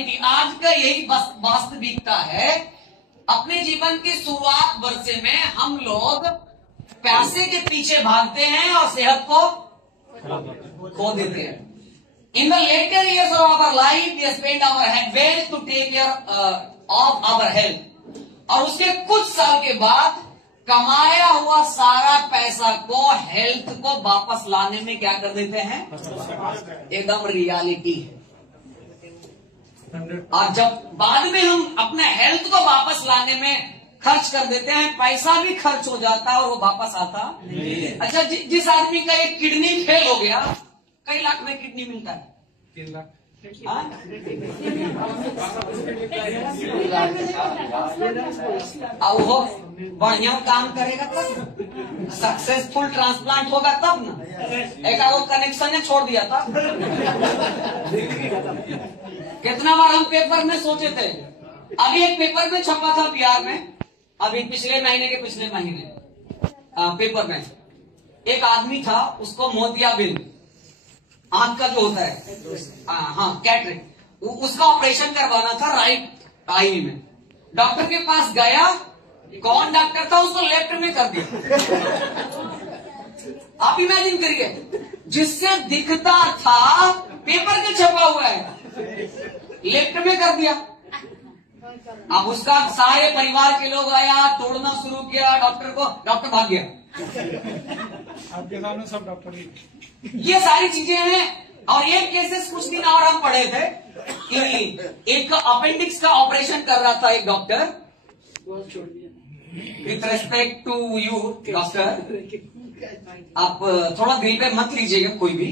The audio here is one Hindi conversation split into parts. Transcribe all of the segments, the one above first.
रियलिटी, आज का यही वास्तविकता है। अपने जीवन के शुरुआत वर्षे में हम लोग पैसे के पीछे भागते हैं और सेहत को खो देते हैं। In the later years of our life we spend our wealth to take care of our health, और उसके कुछ साल के बाद कमाया हुआ सारा पैसा को, हेल्थ को वापस लाने में क्या कर देते हैं, एकदम रियलिटी है। और जब बाद में हम अपने हेल्थ को वापस लाने में खर्च कर देते हैं, पैसा भी खर्च हो जाता है और वो वापस आता नहीं। अच्छा, जिस आदमी का एक किडनी फेल हो गया, कई लाख में किडनी मिलता है, 3 लाख। अब वो बढ़िया काम करेगा तब, सक्सेसफुल ट्रांसप्लांट होगा तब ना। एक वो कनेक्शन ने छोड़ दिया था। कितना बार हम पेपर में सोचे थे। अभी एक पेपर में छपा था बिहार में, अभी पिछले महीने पेपर में एक आदमी था, उसको मोतियाबिंद, आंख का जो होता है, हाँ कैटरेक्ट, उसका ऑपरेशन करवाना था राइट आई में। डॉक्टर के पास गया, कौन डॉक्टर था, उसको लेफ्ट में कर दिया। आप इमेजिन करिए, जिससे दिखता था पेपर के छपा हुआ है, लेफ्ट में कर दिया। अब उसका सारे परिवार के लोग आया, तोड़ना शुरू किया डॉक्टर को, डॉक्टर भाग गया। आपके सामने सब डॉक्टर ये सारी चीजें हैं। और ये केसेस कुछ दिन और हम पढ़े थे कि एक अपेंडिक्स का ऑपरेशन कर रहा था एक doctor. With respect to you doctor, आप थोड़ा दिल पे मत लीजिएगा, कोई भी,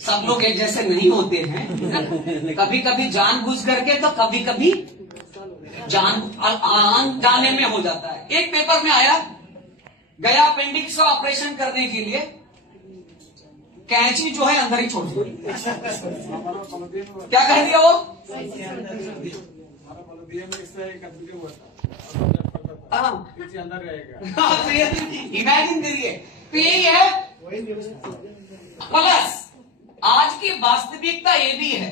सब लोग एक जैसे नहीं होते हैं। कभी कभी जानबूझ करके, तो कभी कभी जाने में हो जाता है। एक पेपर में आया, गया अपेंडिक्स का ऑपरेशन करने के लिए, कैंची जो है अंदर ही छोड़ दी। क्या कह दिया वो, अंदर रहेगा। इमेजिन करिए, तो यही है। प्लस आज की वास्तविकता ये भी है,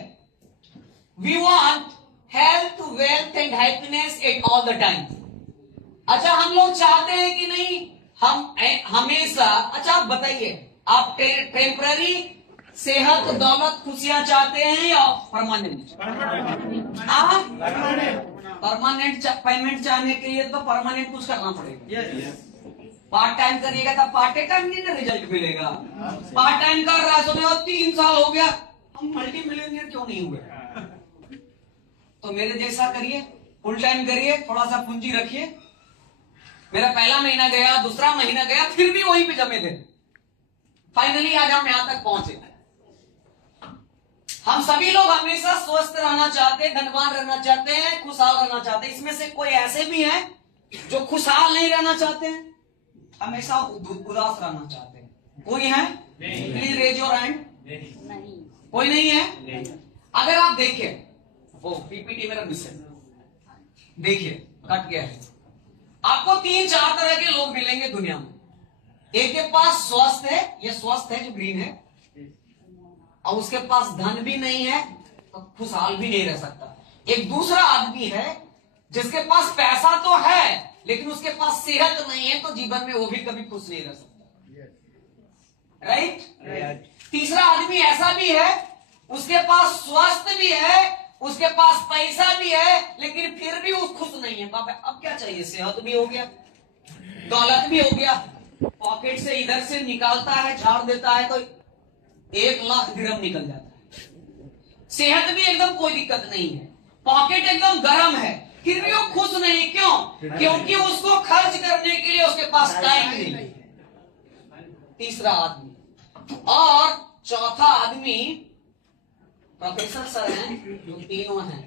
we want health, wealth and happiness at all the time. अच्छा, हम लोग चाहते हैं कि नहीं, हम हमेशा, अच्छा आप बताइए, आप टेम्पररी सेहत, दौलत, खुशियां चाहते हैं या परमानेंट? परमानेंट पेमेंट चाहने के लिए तो परमानेंट कुछ करना पड़ेगा। पार्ट टाइम करिएगा तब पार्ट टाइम नहीं ना रिजल्ट मिलेगा। पार्ट टाइम कर रहा है, सोचो 3 साल हो गया, हम मल्टी मिलियनियर क्यों नहीं हुए? तो मेरे जैसा करिए, फुल टाइम करिए, थोड़ा सा पूंजी रखिए। मेरा पहला महीना गया, दूसरा महीना गया, फिर भी वहीं पे जमे थे। फाइनली आज हम यहां तक पहुंचे। हम सभी लोग हमेशा स्वस्थ रहना चाहते हैं, धनवान रहना चाहते हैं, खुशहाल रहना चाहते हैं। इसमें से कोई ऐसे भी हैं जो खुशहाल नहीं रहना चाहते हैं, हमेशा उदास रहना चाहते हैं? कोई है? Please raise your hand. कोई नहीं है? अगर आप देखें, वो पीपीटी मेरा मिस है, देखिए कट गया है। आपको 3-4 तरह के लोग मिलेंगे दुनिया में। एक के पास स्वस्थ है, ये स्वस्थ है जो ग्रीन है, और उसके पास धन भी नहीं है तो खुशहाल भी नहीं रह सकता। एक दूसरा आदमी है जिसके पास पैसा तो है लेकिन उसके पास सेहत नहीं है, तो जीवन में वो भी कभी खुश नहीं रह सकता। राइट? तीसरा आदमी ऐसा भी है, उसके पास स्वास्थ्य भी है, उसके पास पैसा भी है, लेकिन फिर भी वो खुश नहीं है। अब क्या चाहिए? सेहत भी हो गया, दौलत भी हो गया, पॉकेट से इधर से निकालता है, झाड़ देता है तो 1 लाख दिरहम निकल जाता है। सेहत भी एकदम कोई दिक्कत नहीं है, पॉकेट एकदम गर्म है, फिर भी वो खुश नहीं। क्यों? क्योंकि उसको खर्च करने के लिए उसके पास टाइम नहीं। तीसरा आदमी। और चौथा आदमी प्रोफेसर सर हैं, जो तीनों हैं,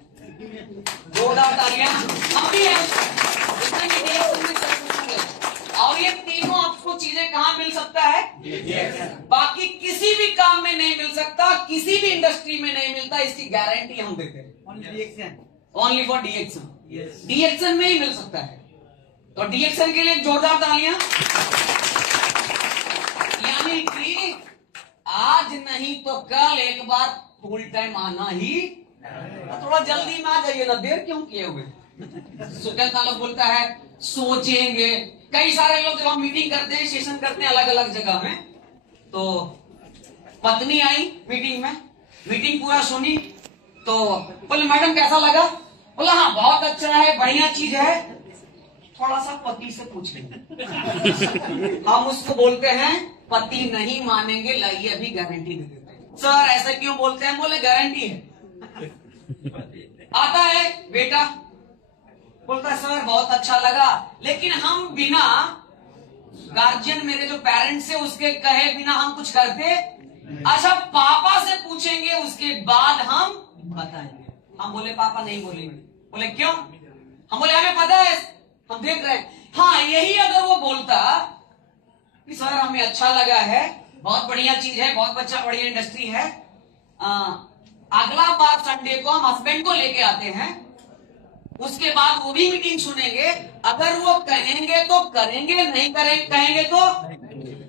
जोरदार तालियां। हम भी हैं, और ये तीनों आपको चीजें कहां मिल सकता है? बाकी किसी भी काम में नहीं मिल सकता, किसी भी इंडस्ट्री में नहीं मिलता, इसकी गारंटी हम देते हैं। Only for डीएक्शन। डीएक्शन में ही मिल सकता है। तो डीएक्शन के लिए जोरदार तालियां। यानी कि आज नहीं तो कल एक बार फुल टाइम आना ही थोड़ा जल्दी में आ जाइए ना, देर क्यों किए हुए। सुकल लोग बोलता है सोचेंगे। कई सारे लोग जब हम मीटिंग करते हैं, सेशन करते हैं अलग अलग जगह में, तो पत्नी आई मीटिंग में, मीटिंग पूरा सुनी, तो बोले मैडम कैसा लगा? बोला हाँ बहुत अच्छा है, बढ़िया चीज है, थोड़ा सा पति से पूछ लेंगे। हम उसको बोलते हैं पति नहीं मानेंगे, लाइए अभी गारंटी दे देते हैं। सर ऐसा क्यों बोलते हैं? बोले गारंटी है। आता है बेटा, बोलता है सर बहुत अच्छा लगा, लेकिन हम बिना गार्जियन, मेरे जो पेरेंट्स है उसके कहे बिना हम कुछ करते? अच्छा पापा से पूछेंगे उसके बाद हम बताएंगे। हम बोले पापा नहीं बोलेंगे। बोले क्यों? हम बोले हमें पता है, हम देख रहे हैं। हाँ यही अगर वो बोलता कि सर हमें अच्छा लगा है, बहुत बढ़िया चीज है, बहुत अच्छा बढ़िया इंडस्ट्री है, अगला बार संडे को हम हस्बैंड को लेके आते हैं, उसके बाद वो भी मीटिंग सुनेंगे, अगर वो कहेंगे तो करेंगे, नहीं कहेंगे तो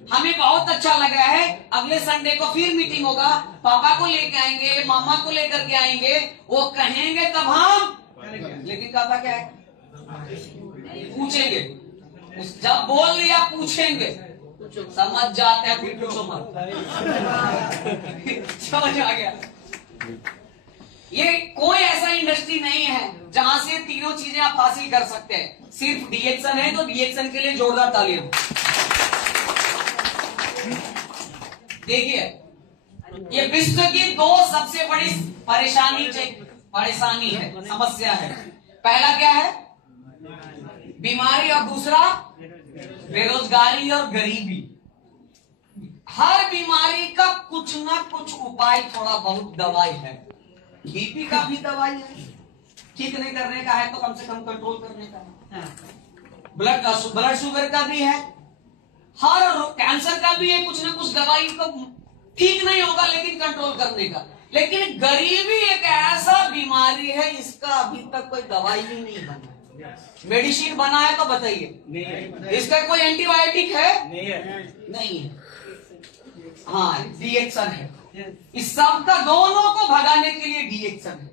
हमें बहुत अच्छा लगा है, अगले संडे को फिर मीटिंग होगा, पापा को लेके आएंगे, मामा को लेकर के आएंगे, वो कहेंगे तब हम, लेकिन कहता क्या है? पूछेंगे। जब बोल लिया पूछेंगे, समझ जाते हैं, फिर पूछो मत। समझ आ गया? ये कोई ऐसा इंडस्ट्री नहीं है जहां से तीनों चीजें आप हासिल कर सकते हैं। सिर्फ डीएक्शन है, तो डीएक्शन के लिए जोरदार तालियां। देखिए ये विश्व की दो सबसे बड़ी परेशानी है, समस्या है। पहला क्या है? बीमारी, और दूसरा बेरोजगारी और गरीबी। हर बीमारी का कुछ ना कुछ उपाय, थोड़ा बहुत दवाई है। बीपी का भी दवाई है, ठीक नहीं करने का है तो कम से कम कंट्रोल करने का है। ब्लड शुगर का भी है, हर कैंसर का भी है, कुछ ना कुछ दवाई को ठीक नहीं होगा लेकिन कंट्रोल करने का। लेकिन गरीबी एक ऐसा बीमारी है, इसका अभी तक कोई दवाई ही नहीं बना। मेडिसिन बना है तो बताइए, इसका कोई एंटीबायोटिक है? नहीं है। हाँ डीएक्शन है, इस सब का दोनों को भगाने के लिए डीएक्शन है।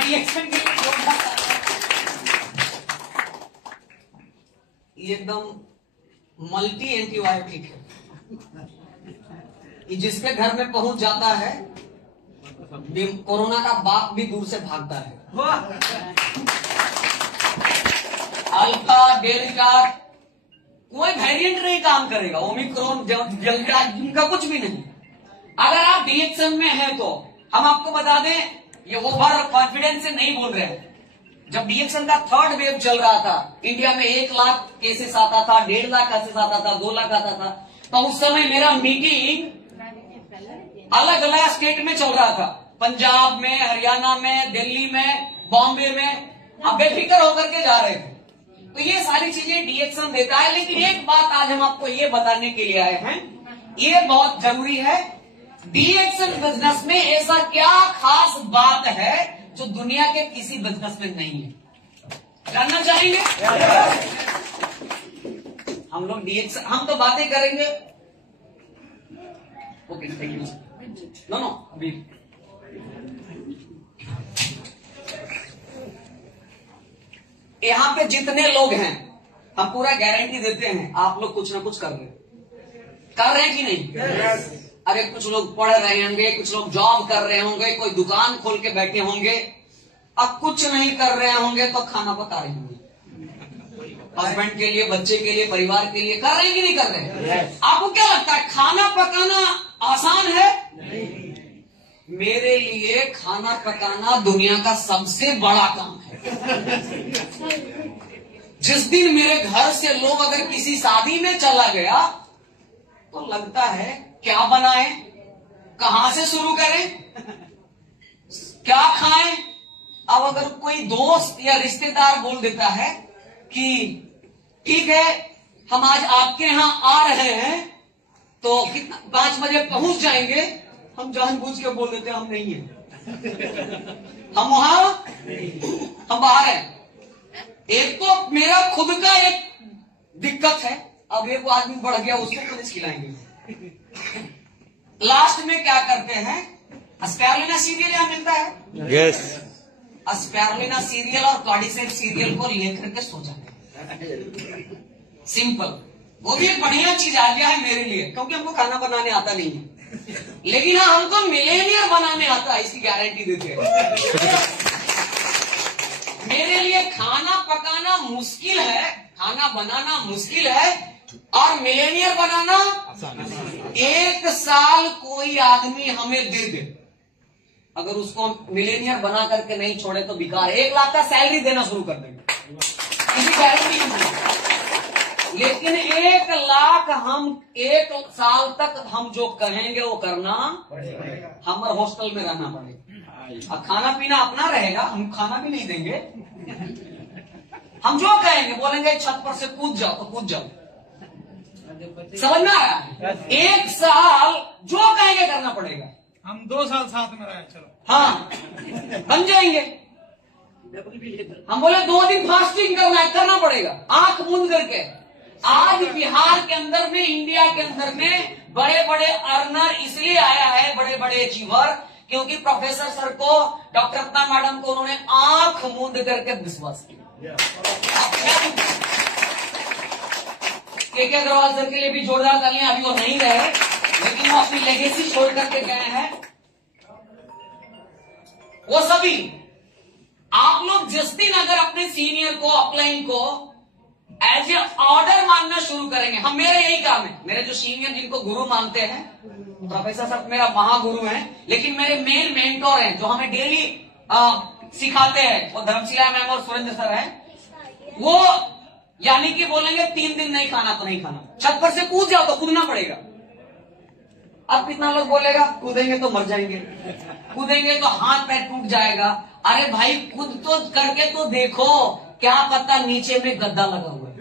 डीएक्शन के लिए एकदम मल्टी एंटीबायोटिक है, ये जिसके घर में पहुंच जाता है कोरोना का बाप भी दूर से भागता है। अल्फा डेल्टा कोई वेरिएंट नहीं काम करेगा, ओमिक्रॉन डेल्टा इनका कुछ भी नहीं। अगर आप डीएक्शन में हैं तो हम आपको बता दें, ये ओवर कॉन्फिडेंस से नहीं बोल रहे हैं। जब डीएक्शन का थर्ड वेव चल रहा था, इंडिया में 1 लाख केसेस आता था, 1.5 लाख केसेस आता था, 2 लाख आता था, तो उस समय मेरा मीटिंग अलग अलग स्टेट में चल रहा था, पंजाब में, हरियाणा में, दिल्ली में, बॉम्बे में। अब बेफिक्र होकर के जा रहे थे। तो ये सारी चीजें डीएक्शन देता है। लेकिन एक बात आज हम आपको ये बताने के लिए आए हैं, ये बहुत जरूरी है, डीएक्शन बिजनेस में ऐसा क्या खास बात है जो दुनिया के किसी बिजनेस में नहीं है? जानना चाहेंगे? हम लोग डीएक्शन, हम तो बातें करेंगे। Okay thank you. नो अभी यहां पे जितने लोग हैं, हम पूरा गारंटी देते हैं आप लोग कुछ ना कुछ कर रहे हैं कि नहीं? अरे कुछ लोग पढ़ रहे होंगे, कुछ लोग जॉब कर रहे होंगे, कोई दुकान खोल के बैठे होंगे, अब कुछ नहीं कर रहे होंगे तो खाना पका रहे होंगे, हस्बैंड के लिए, बच्चे के लिए, परिवार के लिए। कर रहे हैं कि नहीं कर रहे? आपको क्या लगता है खाना पकाना आसान है? मेरे लिए खाना पकाना दुनिया का सबसे बड़ा काम है। जिस दिन मेरे घर से लोग अगर किसी शादी में चला गया तो लगता है क्या बनाए, कहां से शुरू करें, क्या खाएं। अब अगर कोई दोस्त या रिश्तेदार बोल देता है कि ठीक है हम आज आपके यहां आ रहे हैं तो कितना 5 बजे पहुंच जाएंगे, हम जानबूझ के बोल देते हैं हम नहीं है, हम वहां, हम बाहर हैं। एक तो मेरा खुद का एक दिक्कत है, अब एक आदमी बढ़ गया उसको पुलिस खिलाएंगे। लास्ट में क्या करते हैं, स्पायरुलिना सीरियल यहाँ मिलता है। यस। स्पायरुलिना सीरियल और कार्डिसेप सीरियल को लेकर के सो जाते हैं। सिंपल। वो भी एक बढ़िया चीज आ गया है मेरे लिए, क्योंकि हमको खाना बनाने आता नहीं है, लेकिन हाँ हमको मिलेनियर बनाने आता है, इसकी गारंटी देते हैं। मेरे लिए खाना पकाना मुश्किल है, खाना बनाना मुश्किल है, और मिलेनियर बनाना 1 साल कोई आदमी हमें दे दे, अगर उसको मिलेनियर बना करके नहीं छोड़े तो बेकार। 1 लाख का सैलरी देना शुरू कर देंगे, इसकी गारंटी नहीं। लेकिन 1 लाख हम 1 साल तक हम जो कहेंगे वो करना, हमारे हॉस्टल में रहना पड़ेगा, और खाना पीना अपना रहेगा, हम खाना भी नहीं देंगे। हम जो कहेंगे बोलेंगे छत पर से कूद जाओ तो कूद जाओ, समझ में आ रहा है? 1 साल जो कहेंगे करना पड़ेगा। हम 2 साल साथ में रहे, चलो। हाँ, बन जाएंगे। हम बोले 2 दिन फास्टिंग करना है, करना पड़ेगा, आंख मूंद करके। आज बिहार के अंदर में, इंडिया के अंदर में बड़े बड़े अर्नर इसलिए आया है, बड़े बड़े अचीवर, क्योंकि प्रोफेसर सर को, डॉक्टर रत्ना मैडम को उन्होंने आंख मूंद करके विश्वास किया। के अग्रवाल सर के लिए भी जोरदार तालियां। अभी वो नहीं रहे, लेकिन वो अपनी लेगेसी छोड़ करके गए हैं। वो सभी आप लोग जिस दिन अगर अपने सीनियर को, अपलाइन को एज ए ऑर्डर मानना शुरू करेंगे, हम, मेरे यही काम है, मेरे जो सीनियर जिनको गुरु मानते हैं, प्रोफेसर सर मेरा महागुरु हैं, लेकिन मेरे मेन मेंटोर हैं जो हमें डेली सिखाते हैं, वो धर्मशिला मैम और सुरेंद्र सर हैं। वो यानी कि बोलेंगे 3 दिन नहीं खाना तो नहीं खाना, छत पर से कूद जाओ तो कूदना पड़ेगा। अब कितना लोग बोलेगा कूदेंगे तो मर जाएंगे, कूदेंगे तो हाथ पैर टूट जाएगा। अरे भाई कूद तो करके तो देखो, क्या पता नीचे में गद्दा लगा हुआ है।